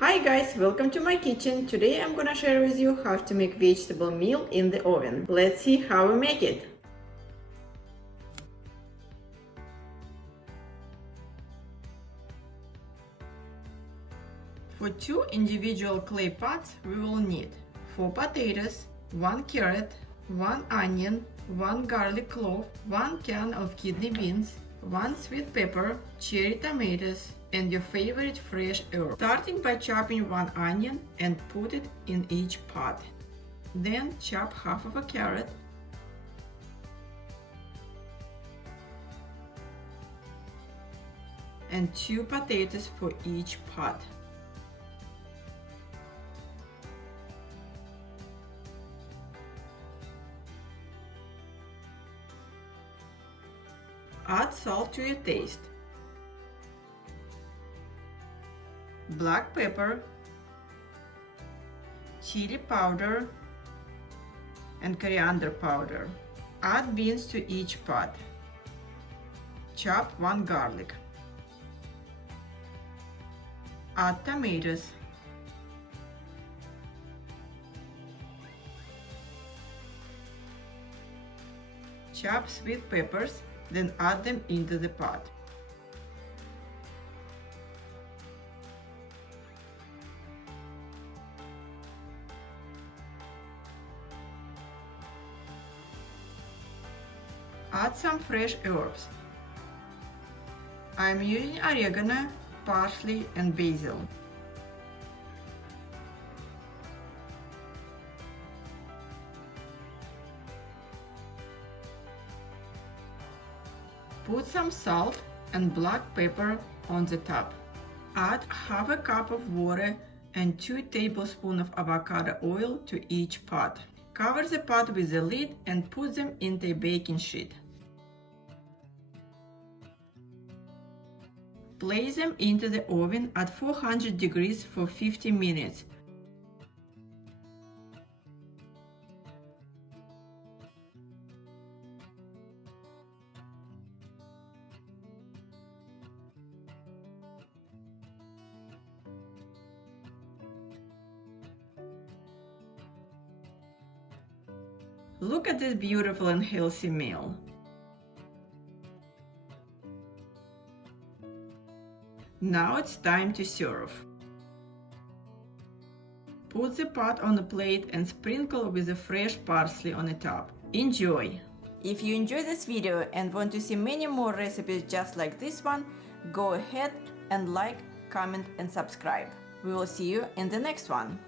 Hi guys, welcome to my kitchen. Today I'm gonna share with you how to make vegetable meal in the oven. Let's see how we make it. For 2 individual clay pots we will need 4 potatoes, 1 carrot, 1 onion, 1 garlic clove, 1 can of kidney beans, 1 sweet pepper, cherry tomatoes, and your favorite fresh herb. Starting by chopping 1 onion and put it in each pot. Then chop half of a carrot, and 2 potatoes for each pot. Add salt to your taste, black pepper, chili powder, and coriander powder. Add beans to each pot. Chop 1 garlic. Add tomatoes. Chop sweet peppers, then add them into the pot. Add some fresh herbs. I'm using oregano, parsley, and basil. Put some salt and black pepper on the top. Add half a cup of water and 2 tablespoons of avocado oil to each pot. Cover the pot with a lid and put them into a baking sheet. Place them into the oven at 400 degrees for 50 minutes. Look at this beautiful and healthy meal. Now it's time to serve. Put the pot on a plate and sprinkle with the fresh parsley on the top. Enjoy! If you enjoyed this video and want to see many more recipes just like this one, go ahead and like, comment and subscribe. We will see you in the next one.